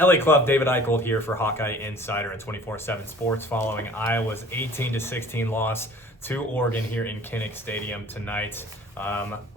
LA Club, David Eicholt here for Hawkeye Insider and 24/7 Sports following Iowa's 18-16 loss to Oregon here in Kinnick Stadium tonight.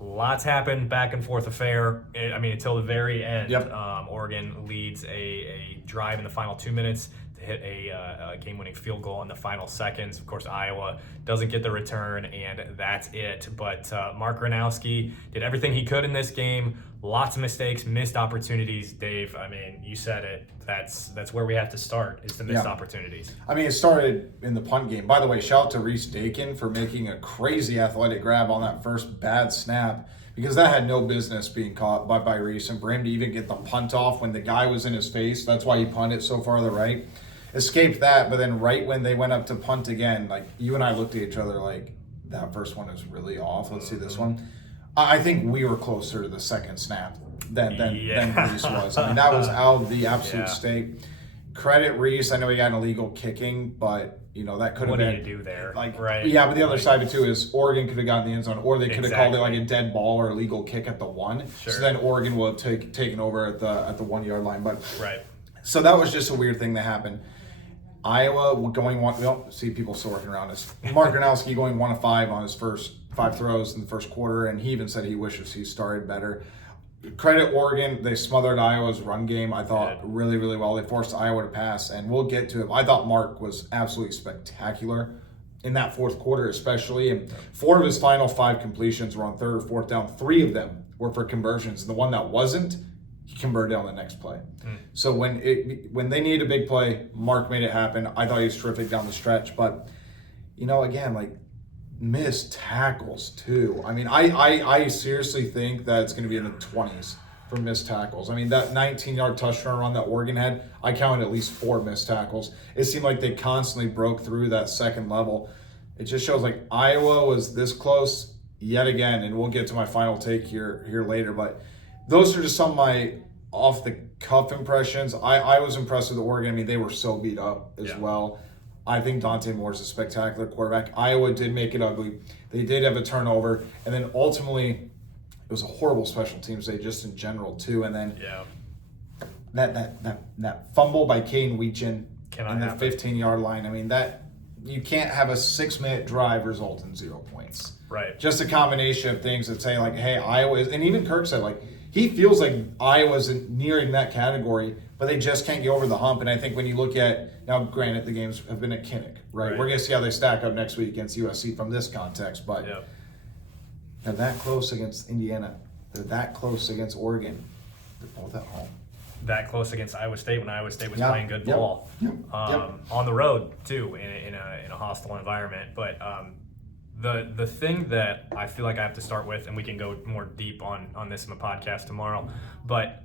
Lots happened, back and forth affair. Until the very end. Yep. Oregon leads a drive in the final 2 minutes to hit a game-winning field goal in the final seconds. Of course, Iowa doesn't get the return, and that's it. But Mark Gronowski did everything he could in this game. Lots of mistakes, missed opportunities. Dave, you said it. That's where we have to start, is the missed opportunities. It started in the punt game. By the way, shout out to Reese Dakin for making a crazy athletic grab on that first bad snap, because that had no business being caught by Reese. And for him to even get the punt off when the guy was in his face, that's why he punted so far to the right. Escaped that, but then right when they went up to punt again, like you and I looked at each other like, that first one is really off. Let's see this one. I think we were closer to the second snap than Reese was. That was out of the absolute state. Credit Reese. I know he got an illegal kicking, but that could have been. What do you do there? Right. Yeah, but the other side of it too is Oregon could have gotten the end zone, or they could have called it like a dead ball or illegal kick at the one. Sure. So then Oregon would have taken over at the 1 yard line. But right. So that was just a weird thing that happened. Iowa going one. We don't see people still working around us. Mark Gronowski going 1 of 5 on his first 5 throws in the first quarter, and he even said he wishes he started better. Credit Oregon, they smothered Iowa's run game, I thought, really, really well. They forced Iowa to pass, and we'll get to it. I thought Mark was absolutely spectacular in that fourth quarter, especially. And 4 of his final 5 completions were on third or fourth down. 3 of them were for conversions. The one that wasn't, he converted on the next play. So when they need a big play, Mark made it happen. I thought he was terrific down the stretch, but again, missed tackles too. I seriously think that it's going to be in the 20s for missed tackles. That 19-yard touchdown run that Oregon had, I counted at least 4 missed tackles. It seemed like they constantly broke through that second level. It just shows like Iowa was this close yet again, and we'll get to my final take here later, but those are just some of my off-the-cuff impressions. I was impressed with Oregon. They were so beat up as well. I think Dante Moore's a spectacular quarterback. Iowa did make it ugly. They did have a turnover. And then ultimately, it was a horrible special teams day just in general, too. And then that fumble by Caden Weechin on the 15-yard line. That you can't have a 6-minute drive result in 0 points. Right. Just a combination of things that say, hey, Iowa is – and even Kirk said, he feels like Iowa's nearing that category, but they just can't get over the hump. And I think when you look at, now granted the games have been at Kinnick, right? We're going to see how they stack up next week against USC from this context, but they're that close against Indiana. They're that close against Oregon. They're both at home. That close against Iowa State when Iowa State was playing good ball. On the road, too, in a hostile environment. But the thing that I feel like I have to start with, and we can go more deep on this in the podcast tomorrow, but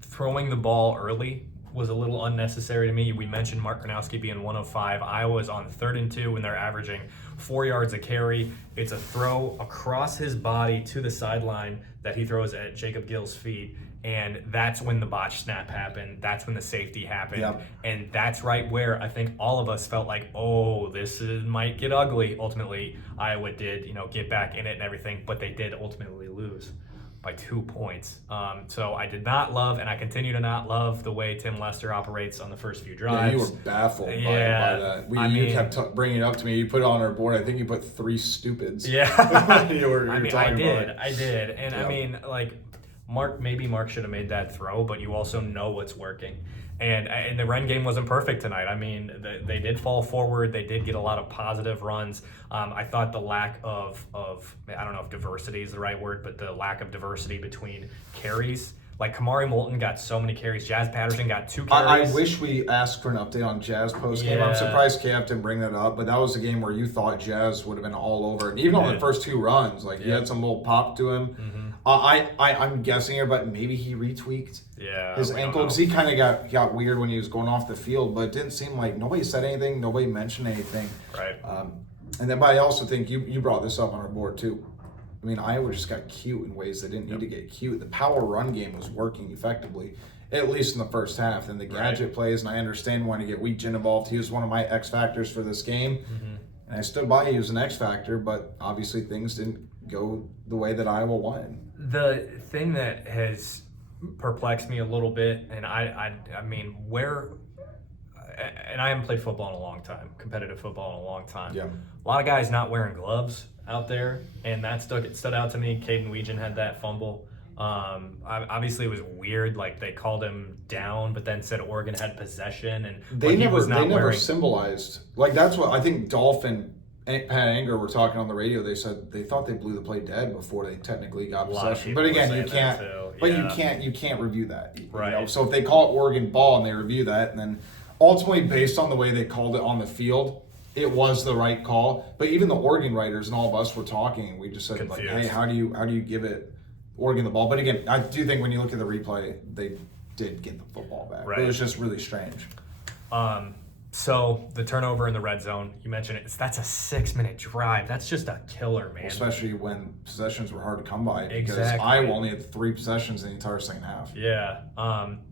throwing the ball early was a little unnecessary to me. We mentioned Mark Gronowski being 1 of 5. Iowa's on 3rd and 2 when they're averaging 4 yards a carry. It's a throw across his body to the sideline that he throws at Jacob Gill's feet. And that's when the botch snap happened. That's when the safety happened. And that's right where I think all of us felt like, might get ugly. Ultimately, Iowa did, get back in it and everything, but they did ultimately lose by 2 points. So I did not love, and I continue to not love, the way Tim Lester operates on the first few drives. Yeah, you were baffled by that. You kept bringing it up to me. You put it on our board. I think you put 3 stupids. Yeah. I did. And Mark should have made that throw, but you also know what's working. And the run game wasn't perfect tonight. They did fall forward. They did get a lot of positive runs. I thought the lack of I don't know if diversity is the right word, but the lack of diversity between carries. Like Kamari Moulton got so many carries. Jazz Patterson got 2 carries. I wish we asked for an update on Jazz post game. I'm surprised Cap didn't bring that up, but that was a game where you thought Jazz would have been all over. And even on the first 2 runs, he had some little pop to him. Mm-hmm. I'm guessing here, but maybe he retweaked his ankle, because he kind of got weird when he was going off the field, but it didn't seem like nobody said anything, nobody mentioned anything. Right. And then, but I also think you brought this up on our board too. Iowa just got cute in ways they didn't need to get cute. The power run game was working effectively, at least in the first half. And the gadget plays, and I understand wanting to get Weechin involved. He was one of my X factors for this game. Mm-hmm. And I stood by he was an X factor, but obviously things didn't go the way that Iowa wanted. The thing that has perplexed me a little bit, and I mean, and I haven't played football in a long time, competitive football in a long time. Yeah. A lot of guys not wearing gloves out there, and that stood out to me. Caden Weegan had that fumble. Obviously, it was weird. Like, they called him down, but then said Oregon had possession, and They never wearing. symbolized. Like, that's what I think Dolphin and Pat Anger were talking on the radio. They said they thought they blew the play dead before they technically got possession. But again, you can't. But you can't review that. Right. You know? So if they call it Oregon ball and they review that, and then ultimately based on the way they called it on the field, it was the right call. But even the Oregon writers and all of us were talking. We just said, Confused. like, hey, how do you give it Oregon the ball? But again, I do think when you look at the replay, they did get the football back. Right. It was just really strange. So the turnover in the red zone, you mentioned it. That's a 6-minute drive. That's just a killer, man. Especially when possessions were hard to come by. Because Exactly. Iowa only had 3 possessions in the entire second half. Yeah.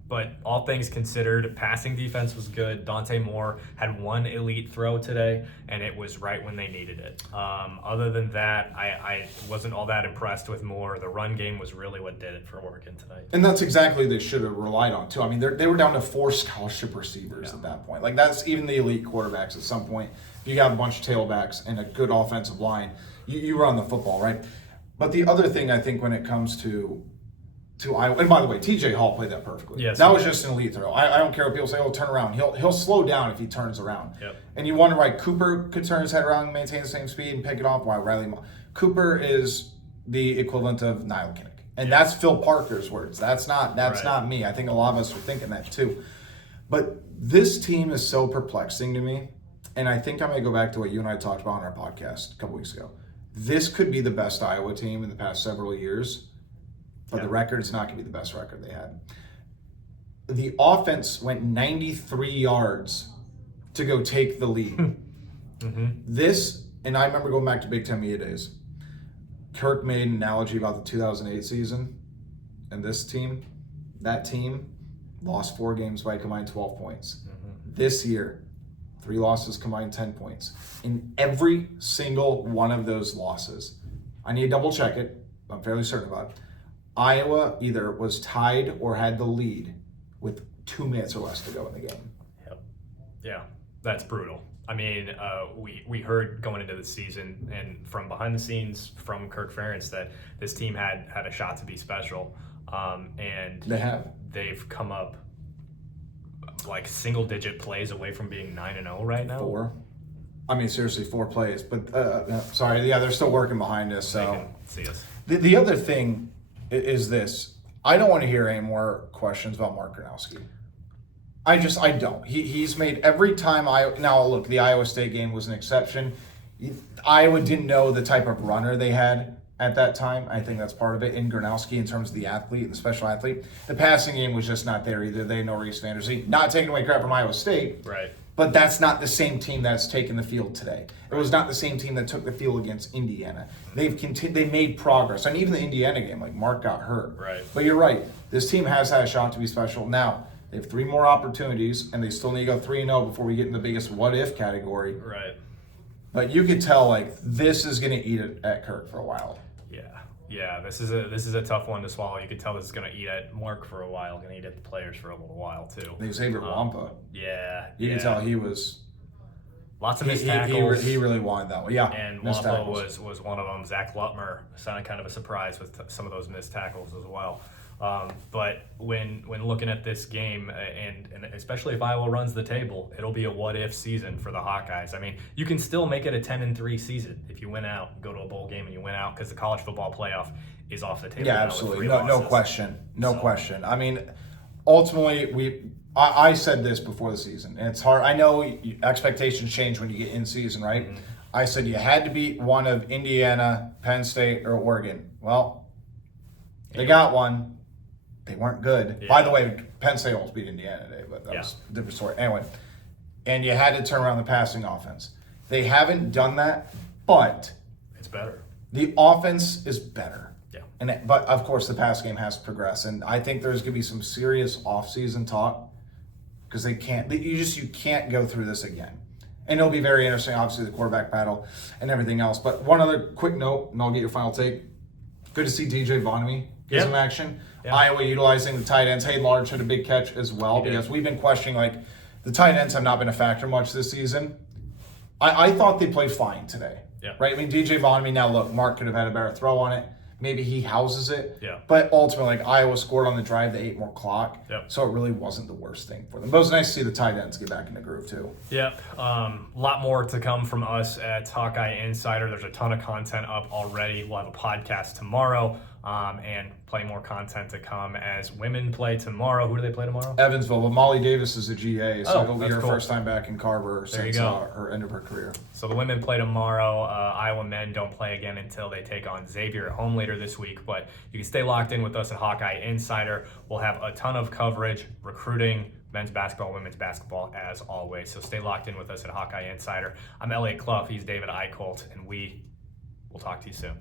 But all things considered, passing defense was good. Dante Moore had 1 elite throw today, and it was right when they needed it. Other than that, I wasn't all that impressed with Moore. The run game was really what did it for Oregon tonight. And that's exactly what they should have relied on, too. I mean, they were down to 4 scholarship receivers at that point. Like, that's even the elite quarterbacks at some point. If you got a bunch of tailbacks and a good offensive line, you run the football, right? But the other thing I think when it comes to Iowa, and by the way, TJ Hall played that perfectly. Yes, that was just an elite throw. I don't care what people say, oh, turn around. He'll slow down if he turns around. Yep. And you wonder why Cooper could turn his head around and maintain the same speed and pick it off. Why Cooper is the equivalent of Niall Kinnick. And that's Phil Parker's words. That's not me. I think a lot of us are thinking that too. But this team is so perplexing to me. And I think I'm going to go back to what you and I talked about on our podcast a couple weeks ago. This could be the best Iowa team in the past several years. But the record's not going to be the best record they had. The offense went 93 yards to go take the lead. Mm-hmm. This, and I remember going back to Big Ten Media days, Kirk made an analogy about the 2008 season, and that team lost 4 games by a combined 12 points. Mm-hmm. This year, 3 losses combined 10 points. In every single one of those losses, I need to double check it, but I'm fairly certain about it, Iowa either was tied or had the lead with 2 minutes or less to go in the game. Yep. Yeah, that's brutal. I mean, we heard going into the season and from behind the scenes from Kirk Ferentz that this team had a shot to be special, and they've come up like single-digit plays away from being 9-0 right now. 4. I mean, seriously, 4 plays. But sorry, they're still working behind us. So they can see us. The other thing is this. I don't want to hear any more questions about Mark Gronowski. I don't. He's made every time now look, the Iowa State game was an exception. Iowa didn't know the type of runner they had at that time. I think that's part of it in Gronowski in terms of the athlete, the special athlete. The passing game was just not there either. They know Reese Vandersee. Not taking away crap from Iowa State. Right. But that's not the same team that's taken the field today. It was not the same team that took the field against Indiana. They made progress. And even the Indiana game, like Mark got hurt. Right. But you're right. This team has had a shot to be special. Now, they have 3 more opportunities, and they still need to go 3-0 before we get in the biggest what-if category. Right. But you could tell, like, this is going to eat it at Kirk for a while. Yeah, this is a tough one to swallow. You could tell this is going to eat at Mark for a while, going to eat at the players for a little while too. Xavier Wampa. Yeah, you can tell he was. Lots of missed tackles. He really wanted that one. Yeah, and Wampa was one of them. Zach Lutmer sounded kind of a surprise with some of those missed tackles as well. But when looking at this game, and especially if Iowa runs the table, it'll be a what-if season for the Hawkeyes. I mean, you can still make it a 10-3 season if you win out, go to a bowl game and you win out, because the college football playoff is off the table. Yeah, absolutely. No question. No question. I mean, ultimately, I said this before the season, and it's hard. I know expectations change when you get in season, right? Mm-hmm. I said you had to beat one of Indiana, Penn State, or Oregon. Well, they got one. They weren't good. Yeah. By the way, Penn State almost beat Indiana today, but that was a different story. Anyway, and you had to turn around the passing offense. They haven't done that, but it's better. The offense is better. Yeah. But of course, the pass game has to progress, and I think there's going to be some serious offseason talk because you can't go through this again. And it'll be very interesting, obviously, the quarterback battle and everything else. But one other quick note, and I'll get your final take. Good to see DJ Vonnery get some action. Yeah. Iowa utilizing the tight ends. Hayden Large had a big catch as well because we've been questioning, like, the tight ends have not been a factor much this season. I thought they played fine today. Yeah. Right? I mean, DJ Vonneman, now look, Mark could have had a better throw on it. Maybe he houses it. Yeah. But ultimately, like, Iowa scored on the drive, they ate more clock. Yep. So it really wasn't the worst thing for them. But it was nice to see the tight ends get back in the groove, too. Yep. A lot more to come from us at Hawkeye Insider. There's a ton of content up already. We'll have a podcast tomorrow and plenty more content to come as women play tomorrow. Who do they play tomorrow? Evansville. But Molly Davis is a GA, so it'll be that's her cool. first time back in Carver since her end of her career. So the women play tomorrow. Iowa men don't play again until they take on Xavier at home later this week. But you can stay locked in with us at Hawkeye Insider. We'll have a ton of coverage, recruiting, men's basketball, women's basketball, as always. So stay locked in with us at Hawkeye Insider. I'm Elliot Clough. He's David Eicholt, and we will talk to you soon.